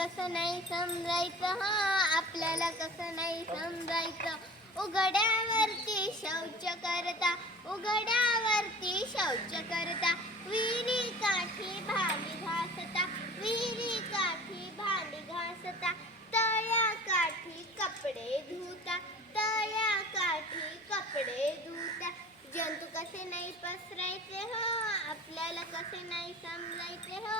कसं नाही समजायचं, आपल्याला कसं नाही समजायचं. उघड्यावरती शौच करता, उघड्यावरती शौच करता, विहिरी काठी भांडी घासता, विहिरी काठी भांडी घासता, तळ्या काठी कपडे धुता, तळ्या काठी कपडे धुता. जंतू कसे नाही पसरायचे हो, आपल्याला कसे नाही समजायचे हो,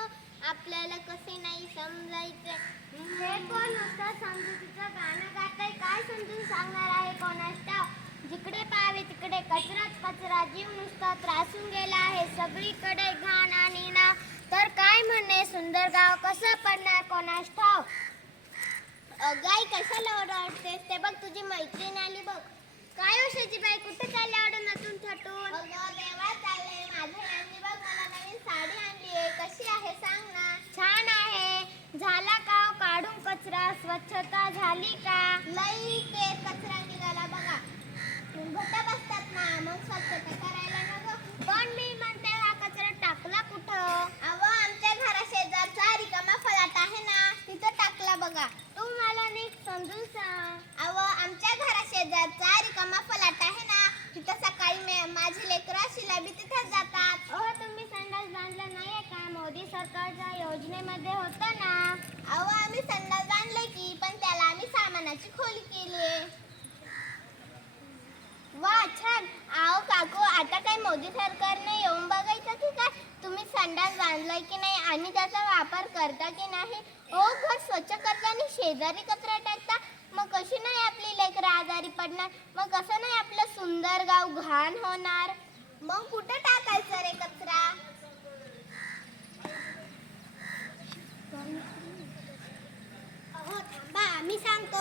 आपल्याला कसे नाही समजायचे. हे कोण होतं समजुतीचं गाणं गाताय, काय समजून सांगणार आहे कोणास ठाव. जिकडे पाहावे तिकडे कचराच कचरा, जीव नुसता त्रासून गेला आहे, सगळीकडे घाण आणि नाव. तर काय म्हणणे सुंदर गाव कसं पडणार कोणास ठाव. गाय कशाला ओरडतेस, ते बघ तुझी मैत्रीण आली बघ. काय वर्षाची बाई, कुठे चालली आवडून नटून थटून. देवा चालले माझ्या यांनी बघ मला नवीन साडी आणली आहे, कशी आहे सांग ना. छान आहे. झाला का काढून कचरा, स्वच्छता झाली का. लई ते कचरा निघाला बघा, भटा बसतात ना, मग स्वच्छता करायला नको. पण मी म्हणते हा कचरा टाकला कुठं. अव आमच्या घरा शेजारचा रिकामा फलाट आहे ना, तिथं टाकला बघा. तू मला नीट समजून सांग. अव आमच्या घरा शेजारचा रिकामा फलाट आहे ना, तिथं सकाळी माझी लेकरं शिलाबी तिथेच जातात. तुम्ही संडास बांधला नाहीये का, मोदी सरकारच्या योजनेमध्ये होतं ना. अव आम्ही संडास बांधले की, पण त्याला आम्ही सामानाची खोली केली. वा छान. आओ काकू, आता काय मोदी सरकारने येऊन बघायचं की काय तुम्ही संडास बांधलाय की नाही आणि त्याचा वापर करता की नाही. घर स्वच्छ करता आणि शेजारी कचरा टाकता, मग कशी नाही आपली लेकरं आजारी पडणार, मग कसं नाही आपलं सुंदर गाव घाण होणार. मग कुठं टाकायचं रे कचरा. थांबा आम्ही सांगतो.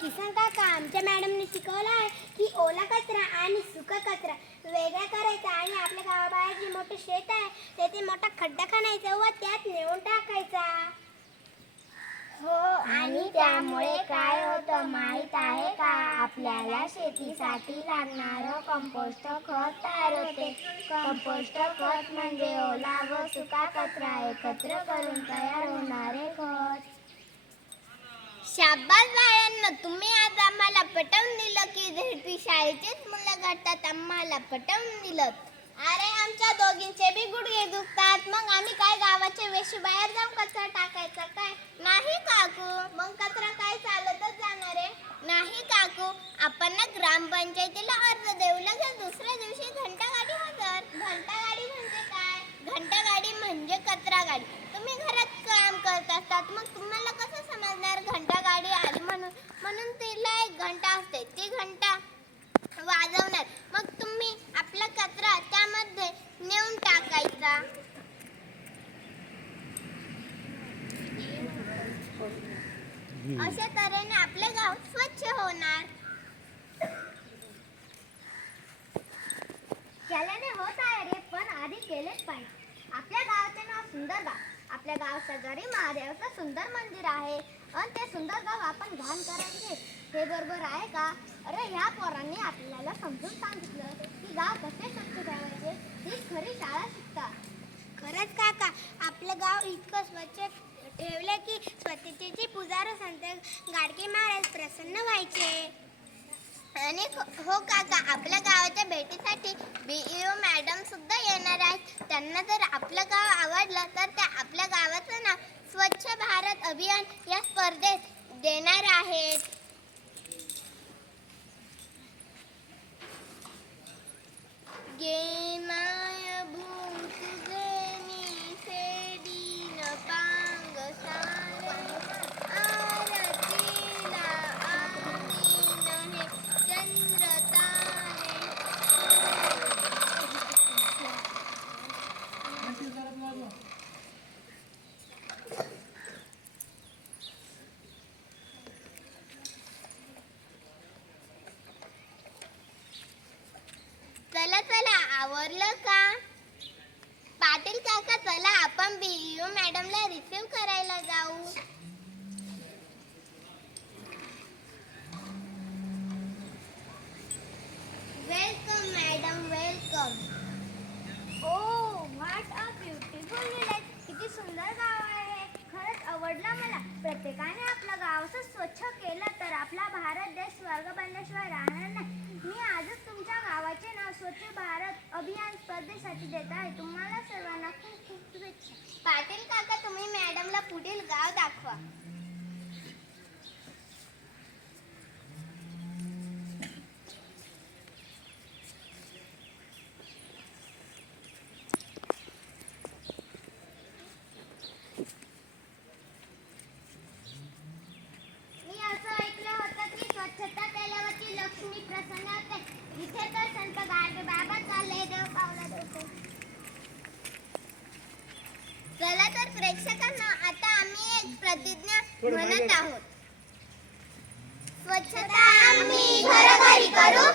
किसन काका, आमच्या मॅडमने शिकवलं आहे की ओला कचरा आणि सुका कचरा वेगळा करायचा आणि आपल्या गावाबाहेर जे मोठे शेत आहे तेथे मोठा खड्डा खणायचा व त्यात नेऊन टाकायचा. हो, आणि त्यामुळे काय होतं माहित आहे का, आपल्याला शेतीसाठी लागणारं कंपोस्ट खत तयार होते. कंपोस्ट खत म्हणजे ओला व सुका कचरा एकत्र करून तयार होणारे खत. शाबास बाळांनो, तुम्ही आज आम्हाला पटवून दिलं की झेडपी शाळेचेच मुलं घडतात, आम्हाला पटवून दिलं. अरे आमच्या दोघींचे बी गुडघे दुखतात, मग आम्ही काय गावाच्या वेशी बाहेर जाऊन कचरा टाकायचा काय. नाही काकू. मग कचरा काय चालतच जाणार आहे. नाही काकू, आपण ना ग्रामपंचायतीला अर्ज देऊ, लगेच दुसऱ्या दिवशी घंटागाडी हजर. घंटागाडी म्हणजे काय. घंटागाडी म्हणजे कचरा गाडी. तुम्ही घरात काम करत असतात, मग तुम्हाला कसं समजणार घंटागाडी आली म्हणून. म्हणून तिला एक घंटा असते, ती घंटा वाजवणार, मग तुम्ही आपला कचरा त्यामध्ये नेऊन टाकायचा. अशा तऱ्हेने आपले गाव स्वच्छ होणार. केल्याने होत आहे रे, पण आधी केलेच पाहिजे. आपल्या गावाचे नाव सुंदर गाव. आपल्या गाव शेजारी महादेवाचं सुंदर मंदिर आहे आणि ते सुंदर गाव आपण घाण करायचे, हे बरोबर आहे का. अरे ह्या पोरांनी आपल्याला समजून सांगितलं की गाव कसे स्वच्छ ठेवायचे, ही खरी शाळा शिकतात. खरंच काका, आपलं गाव इतकं स्वच्छ ठेवलं की स्वच्छतेची पुजारी संत गाडगे महाराज प्रसन्न व्हायचे. आणि हो काका, आपल्या गावाच्या भेटीसाठी BEO मॅडम सुद्धा येणार आहेत. त्यांना जर आपलं गाव आवडलं तर त्या आपल्या गावाचं नाव स्वच्छ भारत अभियान या स्पर्धेत देणार आहेत. गे माय भूम तुझे निषेधीन पांग सारे, आरतीला आलीन हे चंद्र तारे. चला चला, आवरलं का. पाटील काका, चला आपण BEO मॅडमला रिसीव करायला जाऊ. Welcome madam, welcome. Oh what a beautiful village. किती सुंदर गाव आहे, खरंच आवडलं मला. प्रत्येकाने आपलं गाव असं स्वच्छ केलं तर आपला भारत देश स्वर्ग बनल्याशिवाय राहणार नाही. मी आजच तुमच्या गावाचे नाव स्वच्छ भारत अभियान स्पर्धेसाठी देत आहे. तुम्हाला सर्वांना खूप खूप शुभेच्छा. पाटील काका, तुम्ही मॅडमला पुढील गाव दाखवा. मी असं ऐकलं होतं की स्वच्छता केल्यावरती लक्ष्मी प्रसन्न होते. इथे तर संत गाडगे बाबा चालले देव पावला देते. चला तर प्रेक्षकांना आता आम्ही एक प्रतिज्ञा म्हणत आहोत. स्वच्छता आम्ही घरोघरी करू,